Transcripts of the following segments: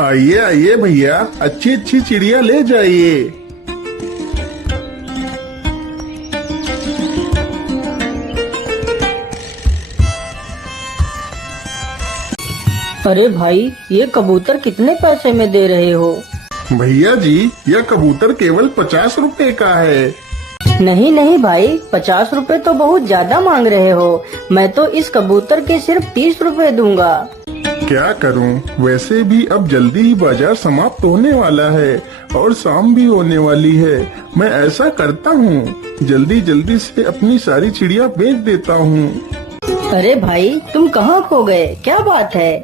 आइए आइए भैया, अच्छी अच्छी चिड़िया ले जाइए। अरे भाई, ये कबूतर कितने पैसे में दे रहे हो? भैया जी, यह कबूतर केवल 50 रुपए का है। नहीं नहीं भाई, 50 रुपए तो बहुत ज्यादा मांग रहे हो। मैं तो इस कबूतर के सिर्फ 30 रुपए दूंगा। क्या करूं, वैसे भी अब जल्दी ही बाजार समाप्त होने वाला है और शाम भी होने वाली है। मैं ऐसा करता हूं, जल्दी जल्दी से अपनी सारी चिड़िया बेच देता हूं। अरे भाई, तुम कहाँ खो गए? क्या बात है?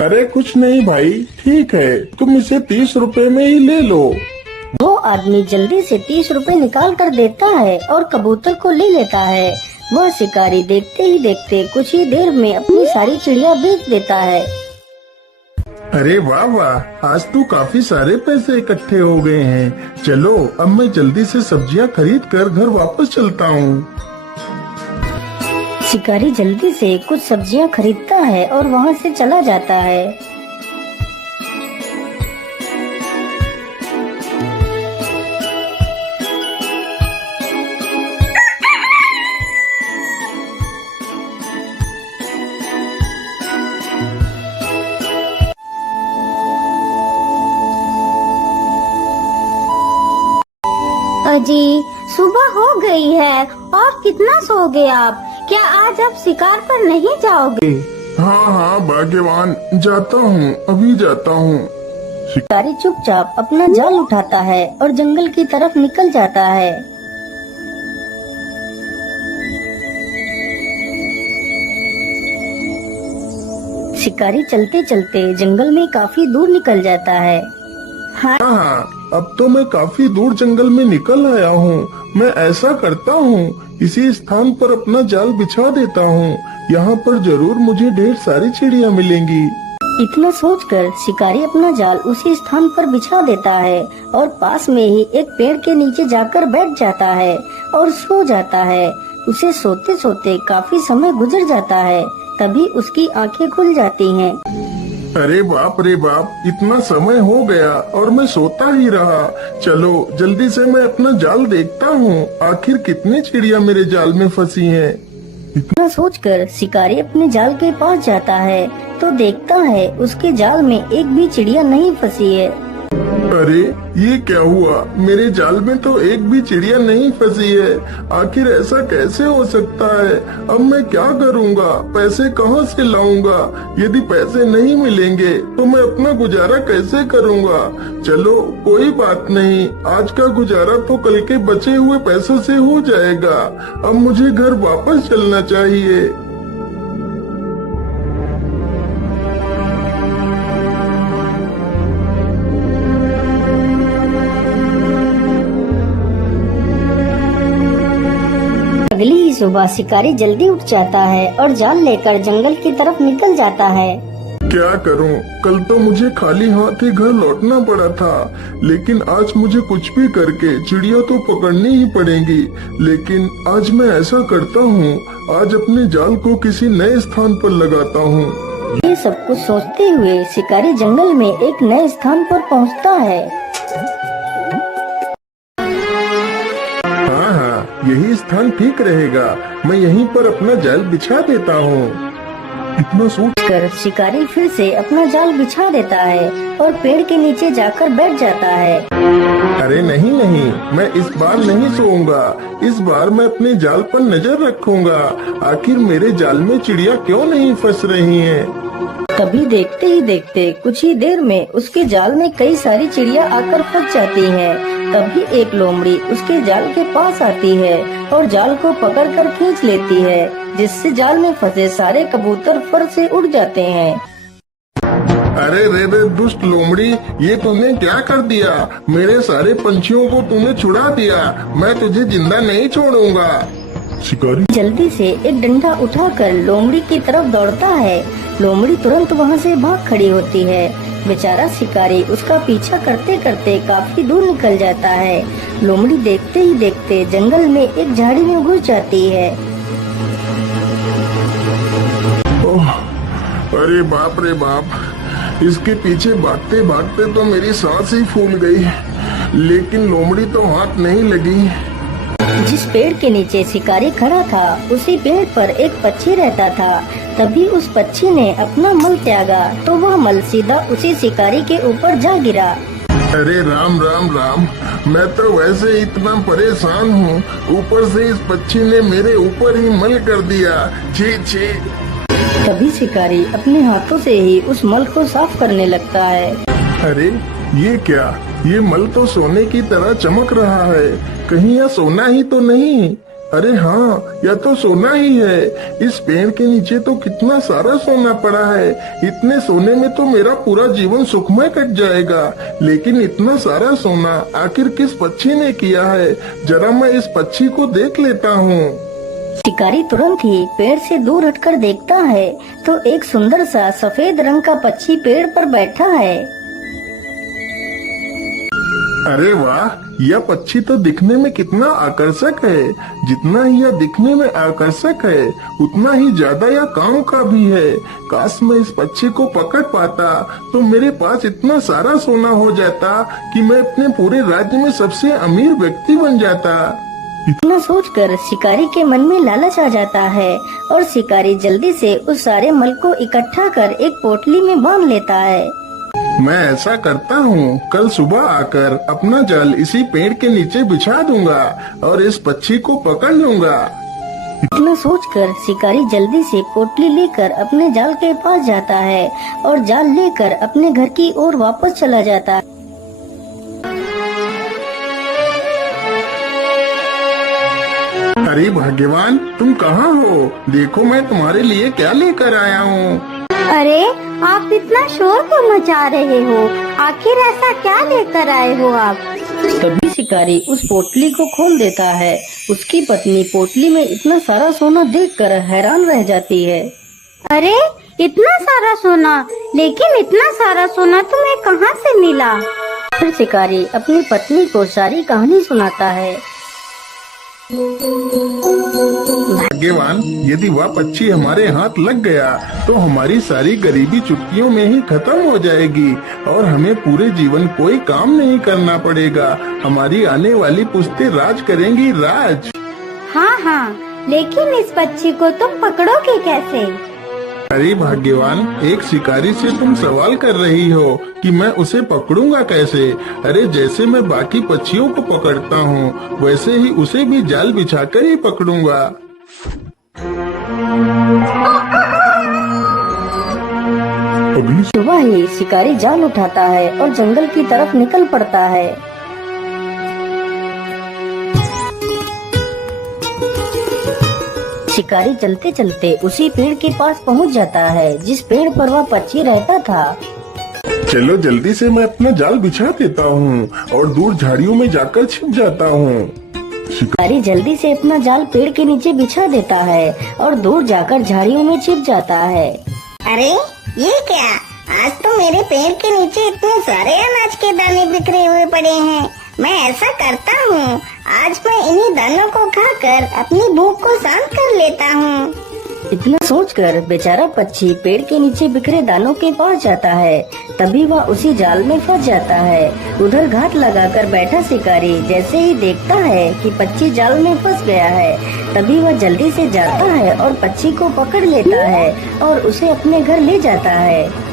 अरे कुछ नहीं भाई, ठीक है, तुम इसे 30 रुपए में ही ले लो। वो आदमी जल्दी से 30 रुपए निकाल कर देता है और कबूतर को ले लेता है। वह शिकारी देखते ही देखते कुछ ही देर में अपनी सारी चिड़िया बेच देता है। अरे वाह वाह, आज तो काफी सारे पैसे इकट्ठे हो गए हैं। चलो अब मैं जल्दी से सब्जियां खरीद कर घर वापस चलता हूँ। शिकारी जल्दी से कुछ सब्जियां खरीदता है और वहाँ से चला जाता है। अजी, सुबह हो गई है और कितना सोओगे आप? क्या आज आप शिकार पर नहीं जाओगे? हाँ हाँ भाग्यवान, जाता हूँ, अभी जाता हूँ। शिकारी चुपचाप अपना जाल उठाता है और जंगल की तरफ निकल जाता है। शिकारी चलते चलते जंगल में काफी दूर निकल जाता है। हाँ, अब तो मैं काफी दूर जंगल में निकल आया हूँ। मैं ऐसा करता हूँ, इसी स्थान पर अपना जाल बिछा देता हूँ। यहाँ पर जरूर मुझे ढेर सारी चिड़िया मिलेंगी। इतना सोचकर शिकारी अपना जाल उसी स्थान पर बिछा देता है और पास में ही एक पेड़ के नीचे जाकर बैठ जाता है और सो जाता है। उसे सोते सोते काफी समय गुजर जाता है, तभी उसकी आंखें खुल जाती हैं। अरे बाप रे बाप, इतना समय हो गया और मैं सोता ही रहा। चलो जल्दी से मैं अपना जाल देखता हूँ, आखिर कितनी चिड़िया मेरे जाल में फंसी हैं। इतना सोचकर शिकारी अपने जाल के पास जाता है तो देखता है उसके जाल में एक भी चिड़िया नहीं फंसी है। अरे ये क्या हुआ, मेरे जाल में तो एक भी चिड़िया नहीं फंसी है। आखिर ऐसा कैसे हो सकता है? अब मैं क्या करूँगा, पैसे कहाँ से लाऊंगा? यदि पैसे नहीं मिलेंगे तो मैं अपना गुजारा कैसे करूँगा? चलो कोई बात नहीं, आज का गुजारा तो कल के बचे हुए पैसों से हो जाएगा। अब मुझे घर वापस चलना चाहिए। अगली ही सुबह शिकारी जल्दी उठ जाता है और जाल लेकर जंगल की तरफ निकल जाता है। क्या करूं, कल तो मुझे खाली हाथ ही घर लौटना पड़ा था, लेकिन आज मुझे कुछ भी करके चिड़िया तो पकड़नी ही पड़ेगी। लेकिन आज मैं ऐसा करता हूं, आज अपने जाल को किसी नए स्थान पर लगाता हूं। ये सब कुछ सोचते हुए शिकारी जंगल में एक नए स्थान पर पहुंचता है। हाँ हाँ, यही स्थान ठीक रहेगा। मैं यहीं पर अपना जाल बिछा देता हूँ। इतना सोचकर शिकारी फिर से अपना जाल बिछा देता है और पेड़ के नीचे जाकर बैठ जाता है। अरे नहीं नहीं, मैं इस बार नहीं सोऊंगा। इस बार मैं अपने जाल पर नजर रखूंगा, आखिर मेरे जाल में चिड़िया क्यों नहीं फंस रही हैं। तभी देखते ही देखते कुछ ही देर में उसके जाल में कई सारी चिड़िया आकर फंस जाती हैं। तभी एक लोमड़ी उसके जाल के पास आती है और जाल को पकड़कर खींच लेती है, जिससे जाल में फंसे सारे कबूतर फर से उड़ जाते हैं। अरे रे रे दुष्ट लोमड़ी, ये तूने क्या कर दिया? मेरे सारे पंछियों को तूने छुड़ा दिया। मैं तुझे जिंदा नहीं छोड़ूंगा। शिकारी जल्दी से एक डंडा उठाकर लोमड़ी की तरफ दौड़ता है। लोमड़ी तुरंत वहाँ से भाग खड़ी होती है। बेचारा शिकारी उसका पीछा करते करते काफी दूर निकल जाता है। लोमड़ी देखते ही देखते जंगल में एक झाड़ी में घुस जाती है। ओह, अरे बाप रे बाप, इसके पीछे भागते भागते तो मेरी सांस ही फूल गई, लेकिन लोमड़ी तो हाथ नहीं लगी। जिस पेड़ के नीचे शिकारी खड़ा था उसी पेड़ पर एक पक्षी रहता था। तभी उस पक्षी ने अपना मल त्यागा तो वह मल सीधा उसी शिकारी के ऊपर जा गिरा। अरे राम राम राम, मैं तो वैसे इतना परेशान हूँ, ऊपर से इस पक्षी ने मेरे ऊपर ही मल कर दिया। छी छी। तभी शिकारी अपने हाथों से ही उस मल को साफ करने लगता है। अरे ये क्या, ये मल तो सोने की तरह चमक रहा है, कहीं यह सोना ही तो नहीं? अरे हाँ, यह तो सोना ही है। इस पेड़ के नीचे तो कितना सारा सोना पड़ा है, इतने सोने में तो मेरा पूरा जीवन सुखमय कट जाएगा। लेकिन इतना सारा सोना आखिर किस पक्षी ने किया है? जरा मैं इस पक्षी को देख लेता हूँ। शिकारी तुरंत ही पेड़ से दूर हटकर देखता है तो एक सुंदर सा सफेद रंग का पक्षी पेड़ पर बैठा है। अरे वाह, यह पक्षी तो दिखने में कितना आकर्षक है। जितना ही यह दिखने में आकर्षक है उतना ही ज्यादा यह काम का भी है। काश मैं इस पक्षी को पकड़ पाता तो मेरे पास इतना सारा सोना हो जाता कि मैं अपने पूरे राज्य में सबसे अमीर व्यक्ति बन जाता। इतना सोचकर शिकारी के मन में लालच आ जाता है और शिकारी जल्दी से उस सारे मल को इकट्ठा कर एक पोटली में बांध लेता है। मैं ऐसा करता हूँ, कल सुबह आकर अपना जाल इसी पेड़ के नीचे बिछा दूंगा और इस पक्षी को पकड़ लूंगा। इतना सोचकर शिकारी जल्दी से पोटली लेकर अपने जाल के पास जाता है और जाल लेकर अपने घर की ओर वापस चला जाता है। अरे भाग्यवान, तुम कहाँ हो? देखो मैं तुम्हारे लिए क्या लेकर आया हूँ। अरे आप इतना शोर क्यों मचा रहे हो? आखिर ऐसा क्या लेकर आए हो आप? तभी शिकारी उस पोटली को खोल देता है। उसकी पत्नी पोटली में इतना सारा सोना देखकर हैरान रह जाती है। अरे इतना सारा सोना, लेकिन इतना सारा सोना तुम्हें कहाँ से मिला? फिर शिकारी अपनी पत्नी को सारी कहानी सुनाता है। भाग्यवान, यदि वह पक्षी हमारे हाथ लग गया तो हमारी सारी गरीबी चुटकियों में ही खत्म हो जाएगी और हमें पूरे जीवन कोई काम नहीं करना पड़ेगा। हमारी आने वाली पुश्तें राज करेंगी, राज। हाँ हाँ, लेकिन इस पक्षी को तुम पकड़ोगे कैसे? अरे भाग्यवान, एक शिकारी से तुम सवाल कर रही हो कि मैं उसे पकड़ूंगा कैसे? अरे जैसे मैं बाकी पक्षियों को पकड़ता हूँ वैसे ही उसे भी जाल बिछाकर ही पकड़ूंगा। अभी सुबह ही शिकारी जाल उठाता है और जंगल की तरफ निकल पड़ता है। शिकारी चलते चलते उसी पेड़ के पास पहुंच जाता है जिस पेड़ पर वह पक्षी रहता था। चलो जल्दी से मैं अपना जाल बिछा देता हूँ और दूर झाड़ियों में जाकर छिप जाता हूँ। शिकारी जल्दी से अपना जाल पेड़ के नीचे बिछा देता है और दूर जाकर झाड़ियों में छिप जाता है। अरे ये क्या, आज तो मेरे पेड़ के नीचे इतने सारे अनाज के दाने बिखरे हुए पड़े हैं। मैं ऐसा करता हूँ, आज मैं इन्हीं दानों को खाकर अपनी भूख को शांत कर लेता हूँ। इतना सोचकर बेचारा पक्षी पेड़ के नीचे बिखरे दानों के पास जाता है। तभी वह उसी जाल में फंस जाता है। उधर घात लगाकर बैठा शिकारी जैसे ही देखता है कि पक्षी जाल में फंस गया है, तभी वह जल्दी से जाता है और पक्षी को पकड़ लेता है और उसे अपने घर ले जाता है।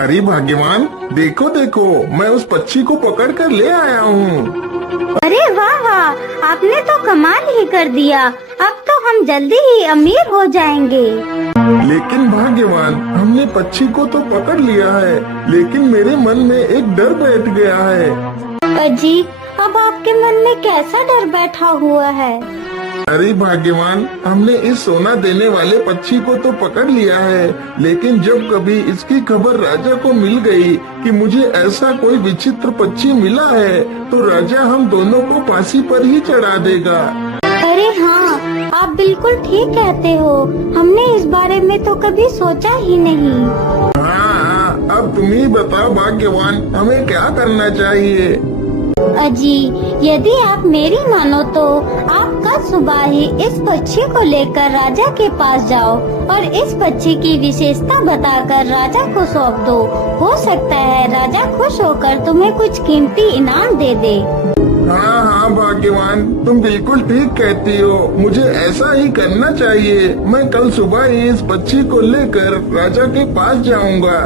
अरे भाग्यवान, देखो देखो, मैं उस पक्षी को पकड़ कर ले आया हूँ। अरे वाह वाह, आपने तो कमाल ही कर दिया। अब तो हम जल्दी ही अमीर हो जाएंगे। लेकिन भाग्यवान, हमने पक्षी को तो पकड़ लिया है, लेकिन मेरे मन में एक डर बैठ गया है। अजी, अब आपके मन में कैसा डर बैठा हुआ है? अरे भाग्यवान, हमने इस सोना देने वाले पक्षी को तो पकड़ लिया है, लेकिन जब कभी इसकी खबर राजा को मिल गई कि मुझे ऐसा कोई विचित्र पक्षी मिला है, तो राजा हम दोनों को फांसी पर ही चढ़ा देगा। अरे हाँ, आप बिल्कुल ठीक कहते हो। हमने इस बारे में तो कभी सोचा ही नहीं। हाँ, अब तुम ही बताओ भाग्यवान, हमें क्या करना चाहिए? अजी, यदि आप मेरी मानो तो आप कल सुबह ही इस पक्षी को लेकर राजा के पास जाओ और इस पक्षी की विशेषता बताकर राजा को सौंप दो। हो सकता है राजा खुश होकर तुम्हें कुछ कीमती इनाम दे दे। हाँ हाँ भाग्यवान, तुम बिल्कुल ठीक कहती हो। मुझे ऐसा ही करना चाहिए। मैं कल सुबह ही इस पक्षी को लेकर राजा के पास जाऊंगा।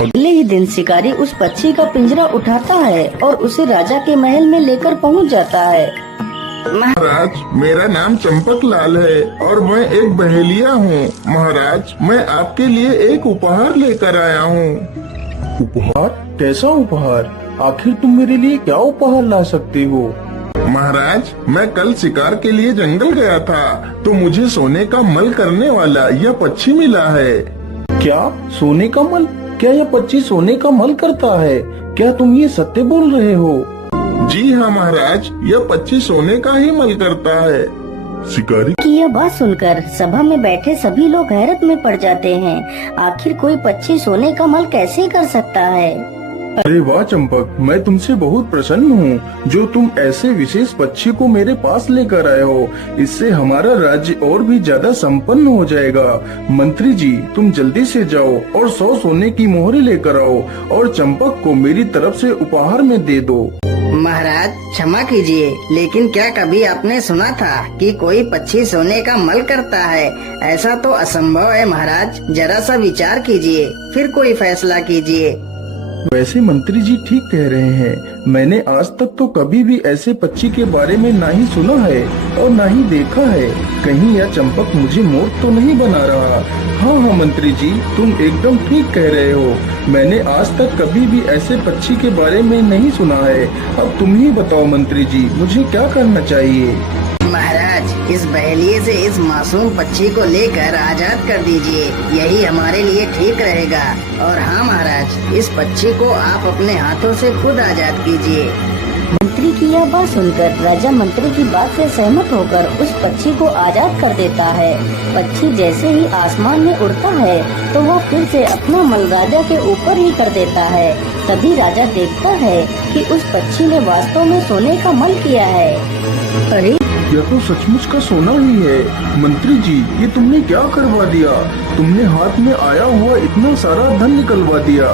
अगले ही दिन शिकारी उस पक्षी का पिंजरा उठाता है और उसे राजा के महल में लेकर पहुंच जाता है। महाराज, मेरा नाम चंपक लाल है और मैं एक बहेलिया हूँ। महाराज, मैं आपके लिए एक उपहार लेकर आया हूँ। उपहार? कैसा उपहार? आखिर तुम मेरे लिए क्या उपहार ला सकते हो? महाराज, मैं कल शिकार के लिए जंगल गया था तो मुझे सोने का मल करने वाला यह पक्षी मिला है। क्या? सोने का मल? क्या यह पक्षी सोने का मल करता है? क्या तुम ये सत्य बोल रहे हो? जी हाँ महाराज, यह पक्षी सोने का ही मल करता है। शिकारी की यह बात सुनकर सभा में बैठे सभी लोग हैरत में पड़ जाते हैं। आखिर कोई पक्षी सोने का मल कैसे कर सकता है? अरे वाह चंपक, मैं तुमसे बहुत प्रसन्न हूँ जो तुम ऐसे विशेष पक्षी को मेरे पास लेकर आए हो। इससे हमारा राज्य और भी ज्यादा संपन्न हो जाएगा। मंत्री जी, तुम जल्दी से जाओ और 100 सोने की मोहरें लेकर आओ और चंपक को मेरी तरफ से उपहार में दे दो। महाराज क्षमा कीजिए, लेकिन क्या कभी आपने सुना था कि कोई पक्षी सोने का मल करता है? ऐसा तो असंभव है महाराज। जरा सा विचार कीजिए, फिर कोई फैसला कीजिए। वैसे मंत्री जी ठीक कह रहे हैं। मैंने आज तक तो कभी भी ऐसे पक्षी के बारे में ना ही सुना है और ना ही देखा है। कहीं यह चंपक मुझे मूर्ख तो नहीं बना रहा? हाँ हाँ मंत्री जी, तुम एकदम ठीक कह रहे हो। मैंने आज तक कभी भी ऐसे पक्षी के बारे में नहीं सुना है। अब तुम ही बताओ मंत्री जी, मुझे क्या करना चाहिए? महाराज, इस बहेलिए से इस मासूम पक्षी को लेकर आजाद कर दीजिए, यही हमारे लिए ठीक रहेगा। और हाँ महाराज, इस पक्षी को आप अपने हाथों से खुद आजाद कीजिए। मंत्री की यह बात सुनकर राजा मंत्री की बात से सहमत होकर उस पक्षी को आजाद कर देता है। पक्षी जैसे ही आसमान में उड़ता है तो वह फिर से अपना मल राजा के ऊपर ही कर देता है। तभी राजा देखता है कि उस पक्षी ने वास्तव में सोने का मल किया है। अरे यह तो सचमुच का सोना ही है। मंत्री जी, ये तुमने क्या करवा दिया? तुमने हाथ में आया हुआ इतना सारा धन निकलवा दिया।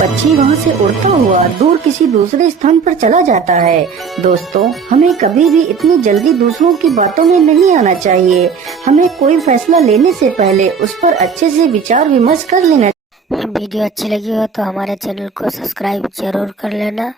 पक्षी वहाँ से उड़ता हुआ दूर किसी दूसरे स्थान पर चला जाता है। दोस्तों, हमें कभी भी इतनी जल्दी दूसरों की बातों में नहीं आना चाहिए। हमें कोई फैसला लेने से पहले उस पर अच्छे से विचार विमर्श कर लेना। वीडियो अच्छी लगी हो तो हमारे चैनल को सब्सक्राइब जरूर कर लेना।